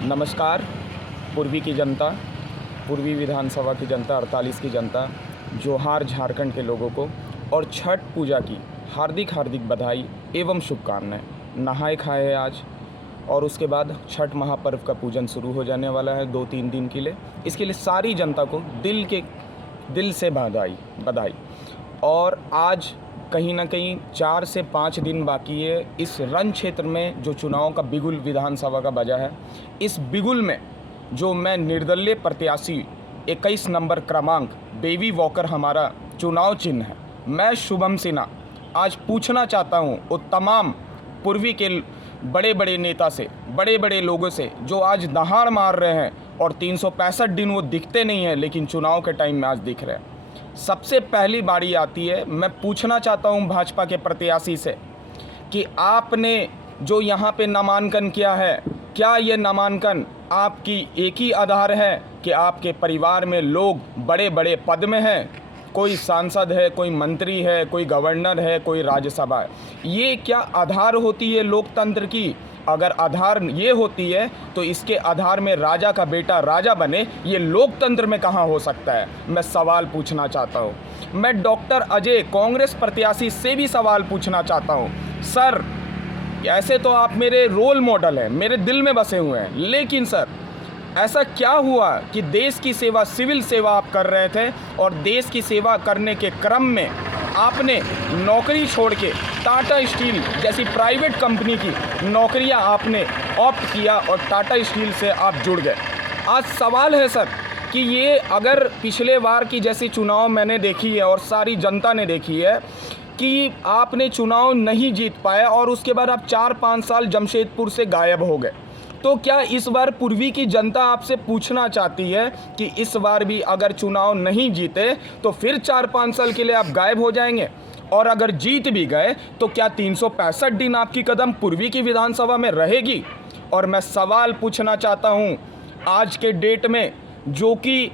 नमस्कार। पूर्वी की जनता, पूर्वी विधानसभा की जनता, 48 की जनता, जोहार झारखंड के लोगों को और छठ पूजा की हार्दिक हार्दिक बधाई एवं शुभकामनाएं। नहाए खाए आज और उसके बाद छठ महापर्व का पूजन शुरू हो जाने वाला है 2-3 दिन के लिए। इसके लिए सारी जनता को दिल से बधाई। और आज कहीं ना कहीं 4 से 5 दिन बाकी है इस रण क्षेत्र में जो चुनाव का बिगुल विधानसभा का बजा है। इस बिगुल में जो मैं निर्दलीय प्रत्याशी 21 नंबर क्रमांक बेबी वॉकर हमारा चुनाव चिन्ह है, मैं शुभम सिन्हा आज पूछना चाहता हूँ वो तमाम पूर्वी के बड़े बड़े नेता से, बड़े बड़े लोगों से जो आज दहाड़ मार रहे हैं और 365 दिन वो दिखते नहीं हैं लेकिन चुनाव के टाइम में आज दिख रहे हैं। सबसे पहली बारी आती है, मैं पूछना चाहता हूं भाजपा के प्रत्याशी से कि आपने जो यहां पे नामांकन किया है, क्या ये नामांकन आपकी एक ही आधार है कि आपके परिवार में लोग बड़े बड़े पद में हैं, कोई सांसद है, कोई मंत्री है, कोई गवर्नर है, कोई राज्यसभा है? ये क्या आधार होती है लोकतंत्र की? अगर आधार ये होती है तो इसके आधार में राजा का बेटा राजा बने, ये लोकतंत्र में कहाँ हो सकता है? मैं सवाल पूछना चाहता हूँ। मैं डॉक्टर अजय कांग्रेस प्रत्याशी से भी सवाल पूछना चाहता हूँ। सर, ऐसे तो आप मेरे रोल मॉडल हैं, मेरे दिल में बसे हुए हैं, लेकिन सर ऐसा क्या हुआ कि देश की सेवा, सिविल सेवा आप कर रहे थे और देश की सेवा करने के क्रम में आपने नौकरी छोड़ के टाटा स्टील जैसी प्राइवेट कंपनी की नौकरियां आपने ऑप्ट किया और टाटा स्टील से आप जुड़ गए। आज सवाल है सर कि ये अगर पिछले बार की जैसी चुनाव मैंने देखी है और सारी जनता ने देखी है कि आपने चुनाव नहीं जीत पाए और उसके बाद आप 4-5 साल जमशेदपुर से गायब हो गए, तो क्या इस बार पूर्वी की जनता आपसे पूछना चाहती है कि इस बार भी अगर चुनाव नहीं जीते तो फिर 4-5 साल के लिए आप गायब हो जाएंगे? और अगर जीत भी गए तो क्या 365 दिन आपकी कदम पूर्वी की विधानसभा में रहेगी? और मैं सवाल पूछना चाहता हूं, आज के डेट में जो कि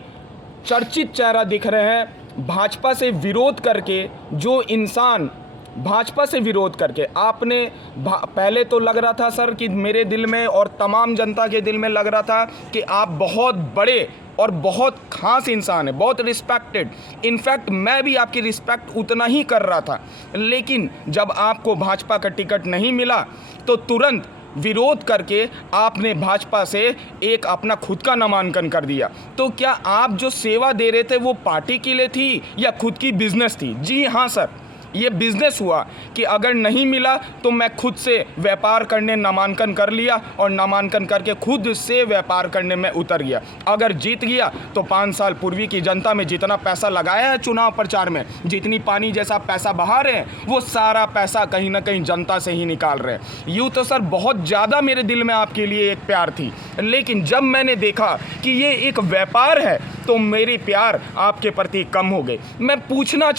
चर्चित चेहरा दिख रहे हैं, भाजपा से विरोध करके जो इंसान भाजपा से विरोध करके आपने पहले तो लग रहा था सर कि मेरे दिल में और तमाम जनता के दिल में लग रहा था कि आप बहुत बड़े और बहुत खास इंसान है, बहुत रिस्पेक्टेड। इनफैक्ट मैं भी आपकी रिस्पेक्ट उतना ही कर रहा था, लेकिन जब आपको भाजपा का टिकट नहीं मिला तो तुरंत विरोध करके आपने भाजपा से एक अपना खुद का नामांकन कर दिया। तो क्या आप जो सेवा दे रहे थे वो पार्टी के लिए थी या खुद की बिजनेस थी? जी हाँ सर, ये बिजनेस हुआ कि अगर नहीं मिला तो मैं खुद से व्यापार करने नामांकन कर लिया और नामांकन करके खुद से व्यापार करने में उतर गया। अगर जीत गया तो 5 साल पूर्वी की जनता में जितना पैसा लगाया है चुनाव प्रचार में, जितनी पानी जैसा पैसा बहा रहे हैं, वो सारा पैसा कहीं ना कहीं जनता से ही निकाल रहे हैं। यूँ तो सर बहुत ज़्यादा मेरे दिल में आपके लिए एक प्यार थी, लेकिन जब मैंने देखा कि ये एक व्यापार है तो मेरी प्यार आपके प्रति कम हो गई। मैं पूछना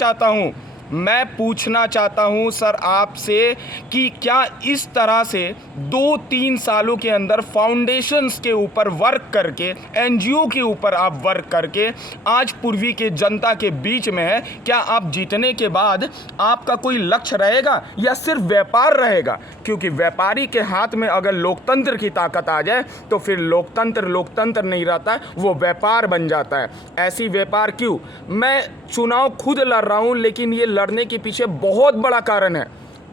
चाहता हूं सर आपसे कि क्या इस तरह से 2-3 सालों के अंदर फाउंडेशंस के ऊपर वर्क करके, एनजीओ के ऊपर आप वर्क करके आज पूर्वी के जनता के बीच में है, क्या आप जीतने के बाद आपका कोई लक्ष्य रहेगा या सिर्फ व्यापार रहेगा? क्योंकि व्यापारी के हाथ में अगर लोकतंत्र की ताकत आ जाए तो फिर लोकतंत्र नहीं रहता, वो व्यापार बन जाता है। ऐसी व्यापार क्यों? मैं चुनाव खुद लड़ रहा हूं, लेकिन ये लड़ने के पीछे बहुत बड़ा कारण है।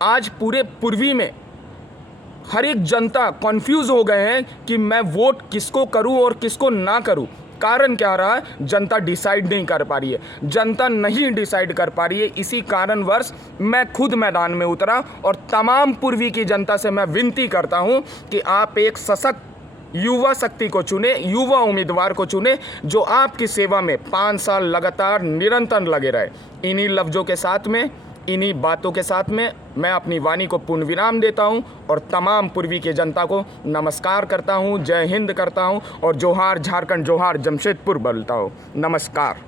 आज पूरे पूर्वी में हर एक जनता कंफ्यूज हो गए हैं कि मैं वोट किसको करूं और किसको ना करूं। कारण क्या रहा है? जनता डिसाइड नहीं कर पा रही है, जनता नहीं डिसाइड कर पा रही है। इसी कारणवश मैं खुद मैदान में उतरा और तमाम पूर्वी की जनता से मैं विनती करता हूं कि आप एक सशक्त युवा शक्ति को चुने, युवा उम्मीदवार को चुने जो आपकी सेवा में 5 साल लगातार निरंतर लगे रहे। इन्हीं लफ्ज़ों के साथ में, इन्हीं बातों के साथ में मैं अपनी वाणी को पूर्ण विराम देता हूं और तमाम पूर्वी के जनता को नमस्कार करता हूं, जय हिंद करता हूं और जोहार झारखंड, जोहार जमशेदपुर बोलता हूं। नमस्कार।